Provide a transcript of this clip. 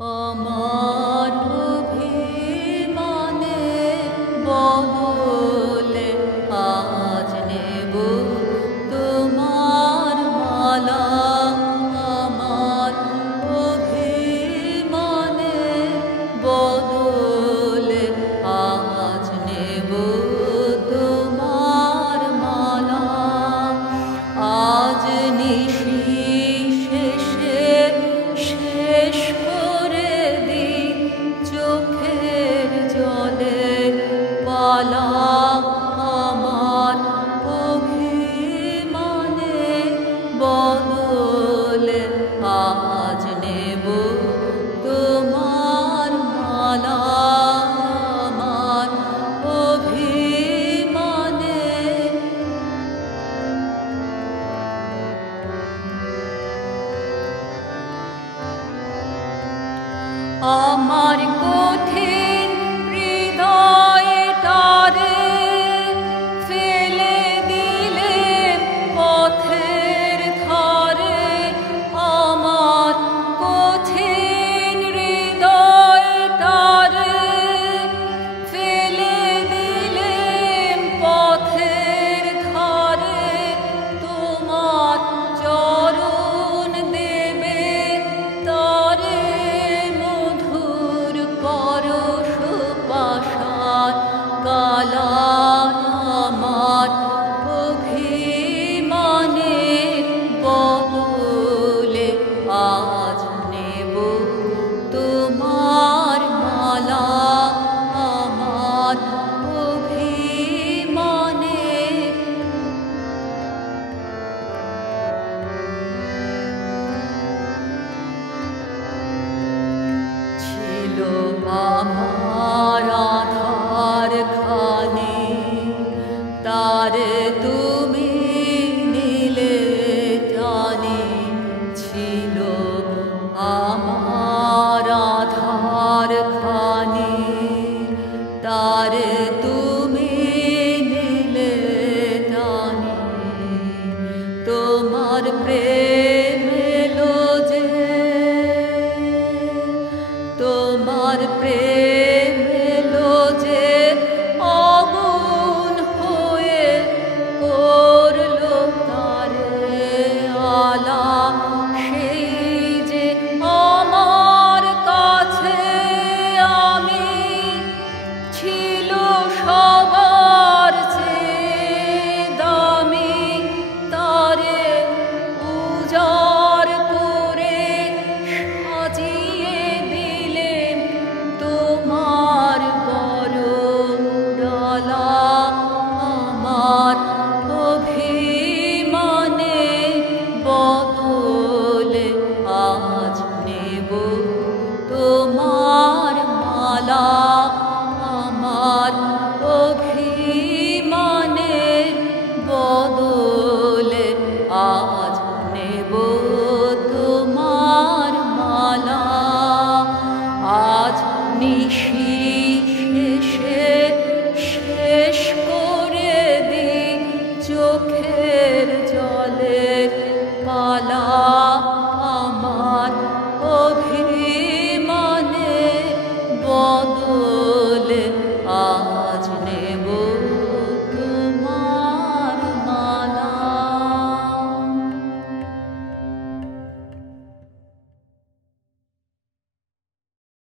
আমার অভিমানের বদলে আজ নেব তোমার মালা। আমার অভিমানের বদলে আজ নেব তোমার মালা। আজ নিশি শেষে শেষ করে দি চোখের জলের পালা। আমার অভিমানের বদলে আজ নেব তোমার মালা। আমার অভিমানের আমার কঠিন হৃদয়টারে ফেলে দিলে পথের ধারে। আমার কঠিন হৃদয়টারে ফেলে দিলে পথের ধারে। তোমার চরণ দেবে তারে মধুর পরশ পাশার কালা। আমার অভিমানের বদলে আজ নেব তোমার মালা। আমার অভিমানের ছিল আমার আধার খানি, তার তুমি নিলে টানি। ছিল আমার আধার খানি, তার তুমি নিলে টানি। তোমার প্রেম